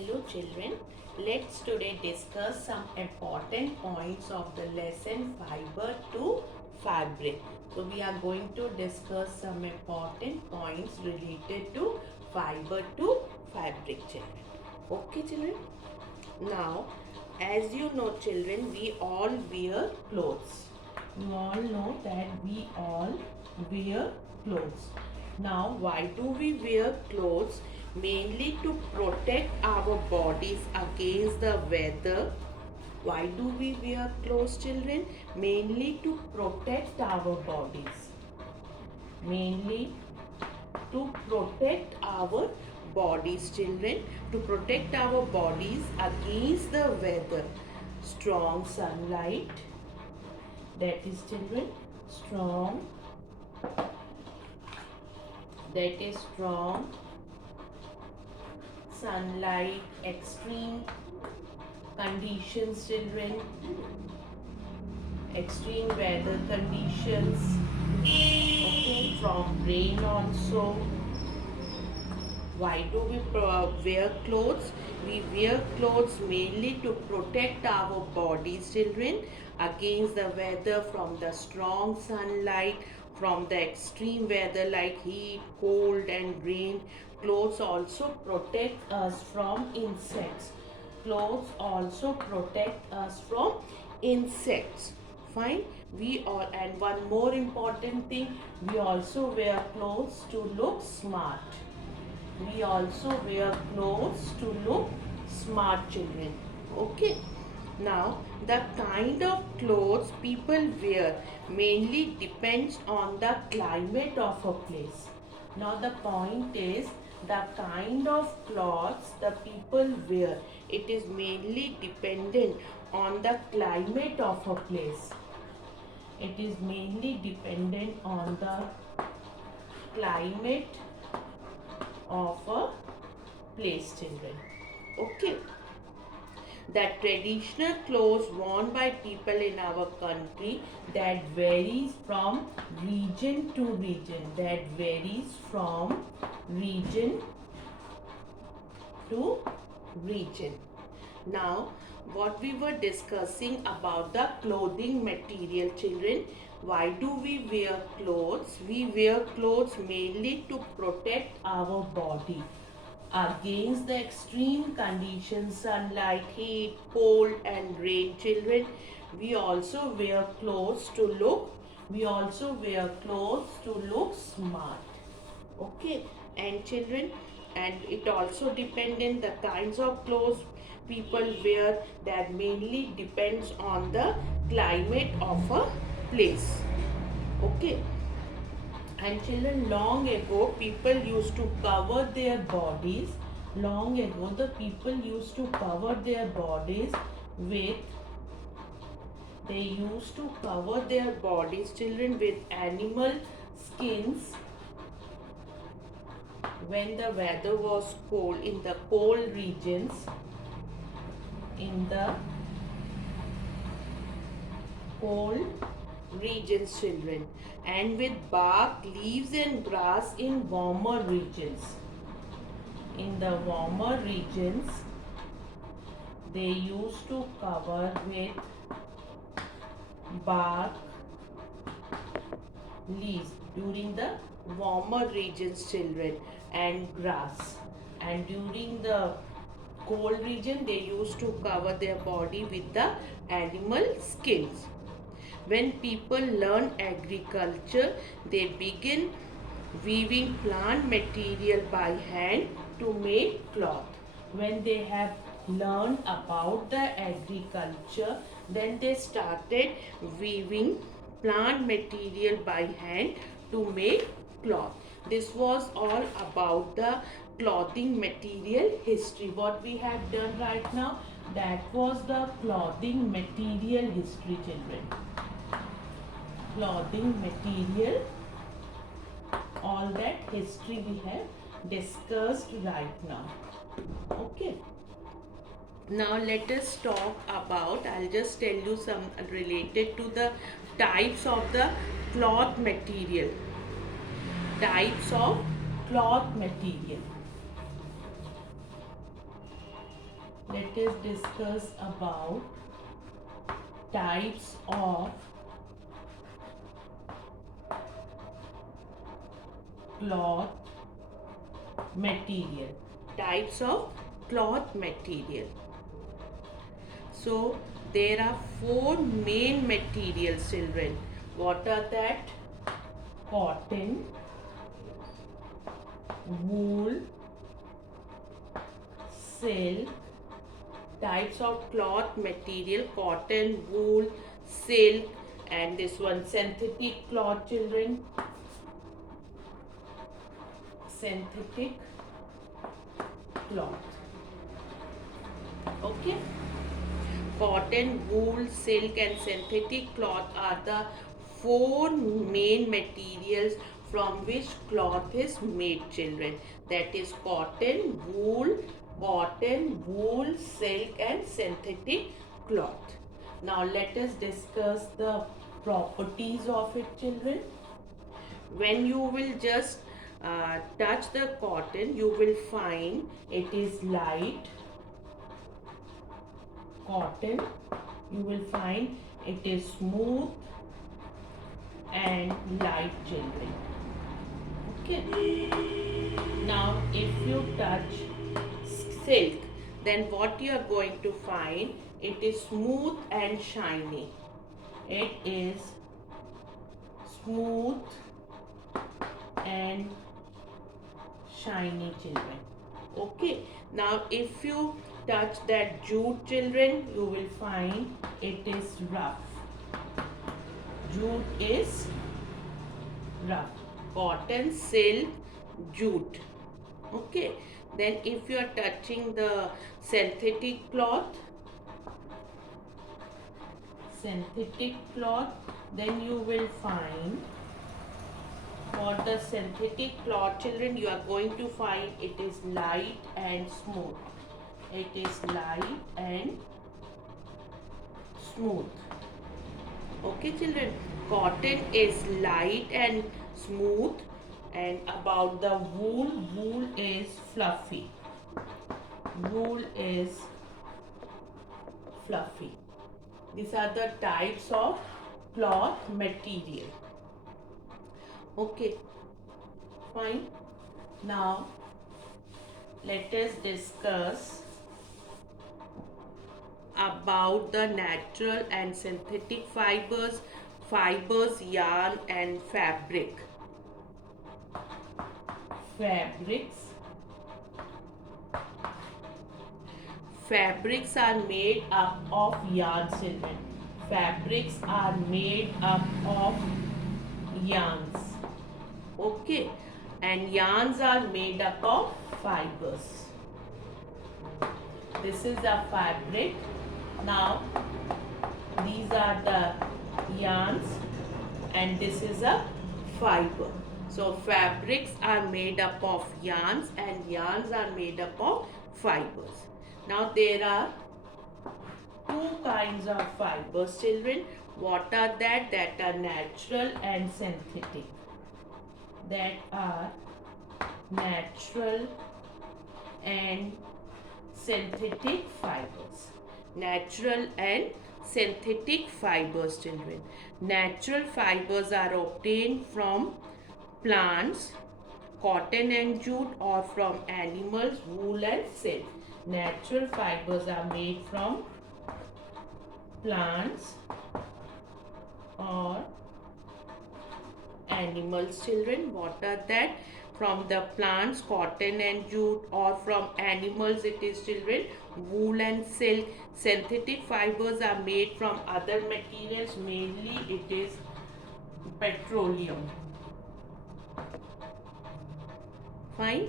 Hello children, let's today discuss some important points of the lesson Fibre to Fabric. So we are going to discuss some important points related to Fibre to Fabric children. Okay children? Now, as you know children, we all wear clothes. You all know that we all wear clothes. Now, why do we wear clothes? Mainly to protect our bodies against the weather. Why do we wear clothes children? Mainly to protect our bodies. Mainly to protect our bodies children, to protect our bodies against the weather, strong sunlight, that is children, strong, that is strong sunlight, extreme conditions children, extreme weather conditions, okay, from rain also. Why do we wear clothes? We wear clothes mainly to protect our bodies, children, against the weather, from the strong sunlight, from the extreme weather like heat, cold and rain. Clothes also protect us from insects. Clothes also protect us from insects. Fine. We all, and one more important thing, we also wear clothes to look smart. We also wear clothes to look smart children. Okay. Now, the kind of clothes people wear mainly depends on the climate of a place. Now, the point is the kind of clothes the people wear. It is mainly dependent on the climate of a place. It is mainly dependent on the climate of a place children. Okay. The traditional clothes worn by people in our country, that varies from region to region. That varies from region to region. Now, what we were discussing about the clothing material children. Why do we wear clothes? We wear clothes mainly to protect our body against the extreme conditions, sunlight, heat, cold and rain children. We also wear clothes to look, we also wear clothes to look smart. Okay. And children, and it also dependent the kinds of clothes people wear, that mainly depends on the climate of a place. Okay. And children, long ago, people used to cover their bodies. Long ago, the people used to cover their bodies with, they used to cover their bodies, children, with animal skins when the weather was cold, in the cold regions, in the cold regions children, and with bark, leaves and grass in warmer regions. In the warmer regions, they used to cover with bark, leaves during the warmer regions children, and grass. And during the cold region, they used to cover their body with the animal skins. When people learn agriculture, they begin weaving plant material by hand to make cloth. When they have learned about the agriculture, then they started weaving plant material by hand to make cloth. This was all about the clothing material history. What we have done right now, that was the clothing material history children. Clothing material, all that history we have discussed right now. Okay. Now let us talk about, I'll just tell you some related to the types of the cloth material. Types of cloth material. let us discuss about types of cloth material. Types of cloth material. So there are four main materials, children. What are that? Cotton, wool, silk. Types of cloth material: cotton, wool, silk, and this one synthetic cloth, children. Synthetic cloth. Okay. Cotton, wool, silk, and synthetic cloth are the four main materials from which cloth is made, children. That is cotton, wool, silk, and synthetic cloth. Now let us discuss the properties of it, children. When you will just touch the cotton, you will find it is light. Cotton, you will find it is smooth and light, children. Okay. Now if you touch silk, then what you are going to find, it is smooth and shiny. It is smooth and shiny, children. Okay. Now if you touch that jute, children, you will find it is rough. Jute is rough. Cotton, silk, jute. Okay. Then if you are touching the synthetic cloth, then you will find, for the synthetic cloth, children, you are going to find it is light and smooth. It is light and smooth. Okay, children. Cotton is light and smooth. And about the wool is fluffy. Wool is fluffy. These are the types of cloth material. Okay, fine. Now let us discuss about the natural and synthetic fibers, yarn, and fabric. Fabrics are made up of yarns, children. Fabrics are made up of yarns. Okay, and yarns are made up of fibers. This is a fabric. Now these are the yarns and this is a fiber. So fabrics are made up of yarns and yarns are made up of fibers. Now there are two kinds of fibers, children. What are that? That are natural and synthetic. That are natural and synthetic fibers. Natural and synthetic fibers, children. Natural fibers are obtained from plants, cotton and jute, or from animals, wool and silk. Natural fibers are made from plants or animals, children. What are that? From the plants, cotton and jute, or from animals, it is, children, wool and silk. Synthetic fibers are made from other materials, mainly it is petroleum. Fine.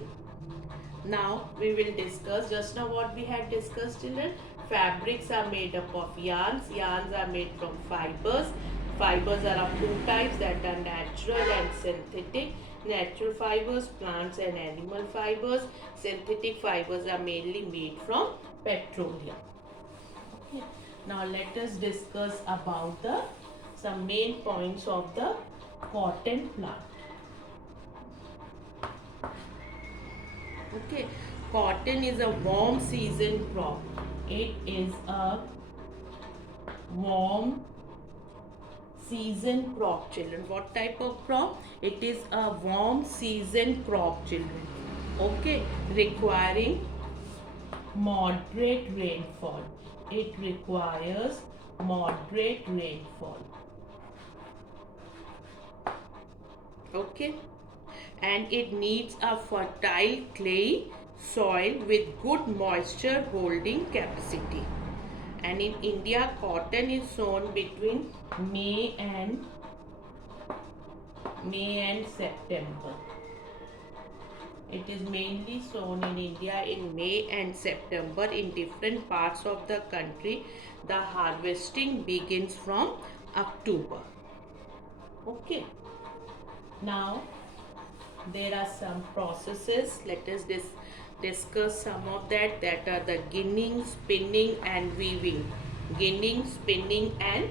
Now we will discuss, just now what we had discussed, children. Fabrics are made up of yarns. Yarns are made from fibers. Fibers are of two types, that are natural and synthetic. Natural fibers, plants and animal fibers. Synthetic fibers are mainly made from petroleum. Okay. Now let us discuss about some main points of the cotton plant. Okay, cotton is a warm season crop. It is a warm season crop, children. What type of crop? It is a warm season crop, children. Okay, requiring moderate rainfall. It requires moderate rainfall. Okay, and it needs a fertile clay soil with good moisture holding capacity. And in India, cotton is sown between May and September. It is mainly sown in India in May and September. In different parts of the country, the harvesting begins from October. Okay. Now, there are some processes. Let us discuss some of that. That are the ginning, spinning and weaving. Ginning, spinning and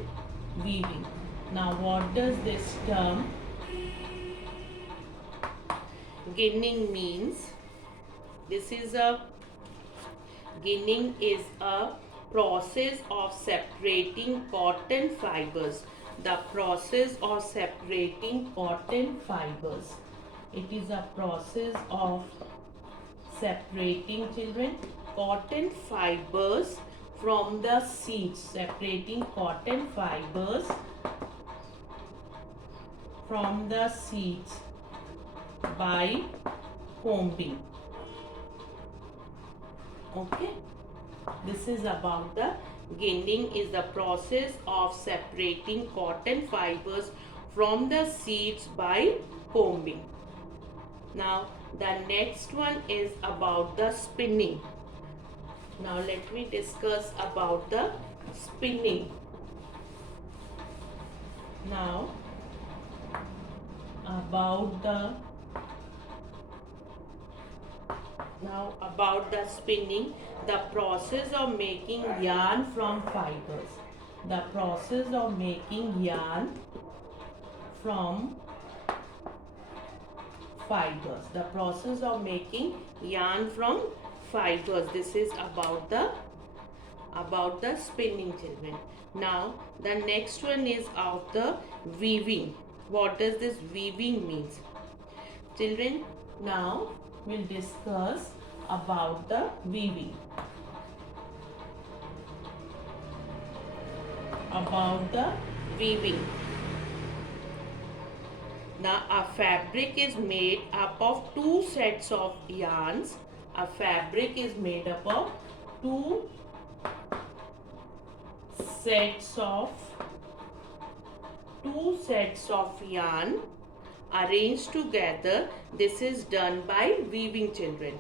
weaving. Now, what does this term ginning means? Ginning is a process of separating cotton fibers. The process of separating cotton fibers. It is a process of separating, children, cotton fibers from the seeds. Separating cotton fibers from the seeds by combing. Okay, this is about the ginning. Is the process of separating cotton fibers from the seeds by combing. Now the next one is about the spinning. Now let me discuss about the spinning. Now about the spinning, the process of making yarn from fibers. The process of making yarn from fibers. The process of making yarn from fibers. This is about the spinning, children. Now the next one is of the weaving. What does this weaving means, children? Now we'll discuss about the weaving. About the weaving. Now a fabric is made up of two sets of yarns. A fabric is made up of two sets of yarn arranged together. This is done by weaving, children.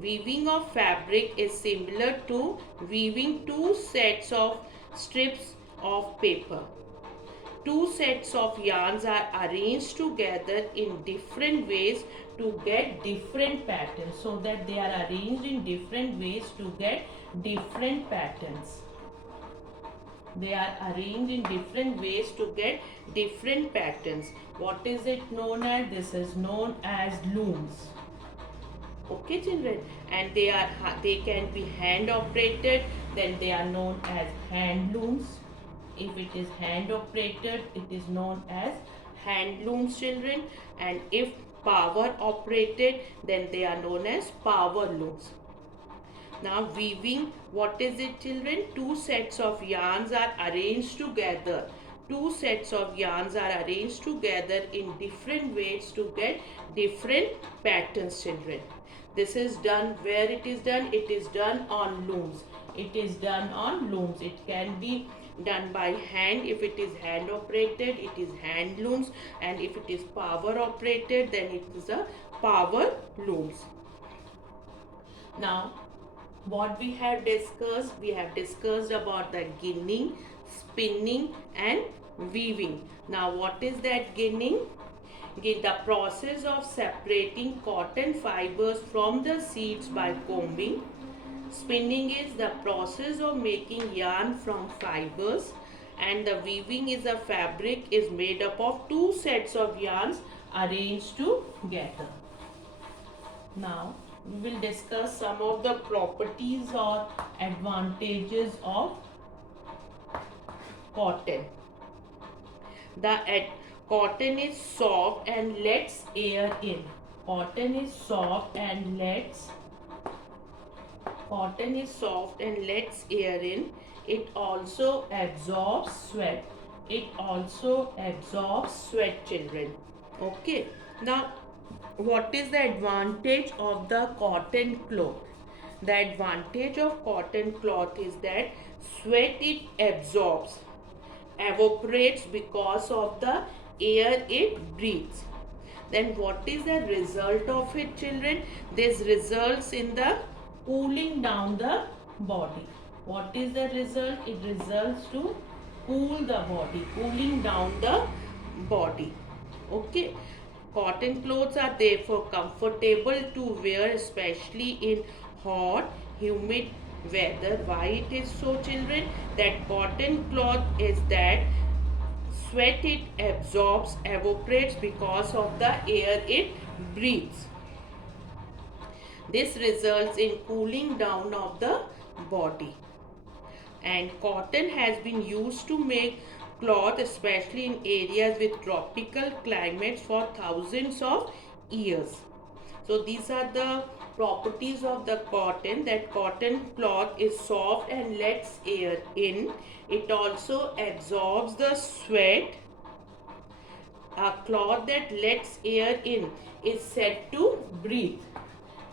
Weaving of fabric is similar to weaving two sets of strips of paper. Two sets of yarns are arranged together in different ways to get different patterns. So that they are arranged in different ways to get different patterns. They are arranged in different ways to get different patterns. What is it known as? This is known as looms. Okay, children, and they can be hand operated. Then they are known as hand looms. If it is hand operated, it is known as hand looms, children. And if power operated, then they are known as power looms. Now weaving, what is it, children? Two sets of yarns are arranged together. Two sets of yarns are arranged together in different ways to get different patterns, children. This is done where it is done? It is done on looms. It is done on looms. It can be done by hand. If it is hand operated, it is hand looms, and if it is power operated, then it is a power looms. Now what we have discussed about the ginning, spinning and weaving. Now what is that ginning? The process of separating cotton fibers from the seeds by combing. Spinning is the process of making yarn from fibers, and the weaving is a fabric is made up of two sets of yarns arranged together. Now we will discuss some of the properties or advantages of cotton. The cotton is soft and lets air in. Cotton is soft and lets air in. It also absorbs sweat. Children. Okay. Now, what is the advantage of the cotton cloth? The advantage of cotton cloth is that sweat it absorbs, evaporates because of the air it breathes. Then what is the result of it, children? This results in the cooling down the body. What is the result? It results to cooling down the body. Okay. Cotton clothes are therefore comfortable to wear, especially in hot, humid weather. Why it is so, children? That cotton cloth is that sweat it absorbs, evaporates because of the air it breathes. This results in cooling down of the body. And cotton has been used to make cloth, especially in areas with tropical climates, for thousands of years. So these are the properties of the cotton, that cotton cloth is soft and lets air in. It also absorbs the sweat. A cloth that lets air in is said to breathe.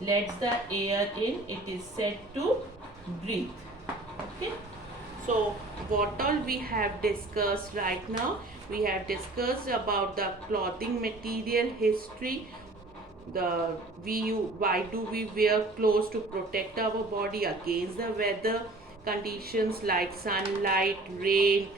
Lets the air in, it is said to breathe. Okay. So what all we have discussed right now? We have discussed about the clothing material history. Why do we wear clothes? To protect our body against the weather conditions like sunlight, rain,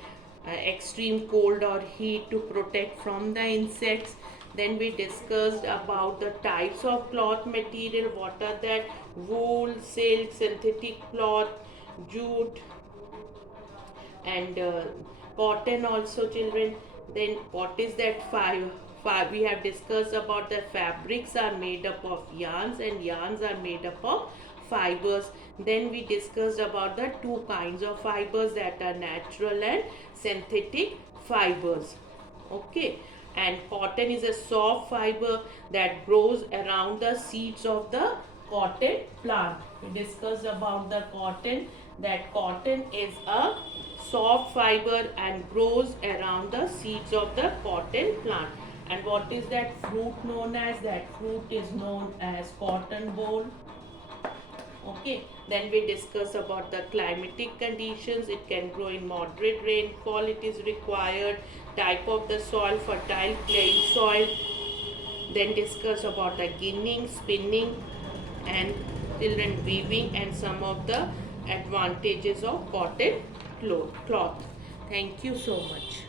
extreme cold or heat, to protect from the insects. Then we discussed about the types of cloth material. What are that? Wool, silk, synthetic cloth, jute, and cotton also, children. Then what is that? We have discussed about the fabrics are made up of yarns and yarns are made up of fibers. Then we discussed about the two kinds of fibers, that are natural and synthetic fibers. Okay. And cotton is a soft fiber that grows around the seeds of the cotton plant. We discussed about the cotton, that cotton is a soft fiber and grows around the seeds of the cotton plant. And what is that fruit known as? That fruit is known as cotton ball. Okay. Then we discuss about the climatic conditions. It can grow in moderate rainfall, it is required. Type of the soil, fertile clay soil. Then discuss about the ginning, spinning, and children weaving, and some of the advantages of cotton cloth. Thank you so much.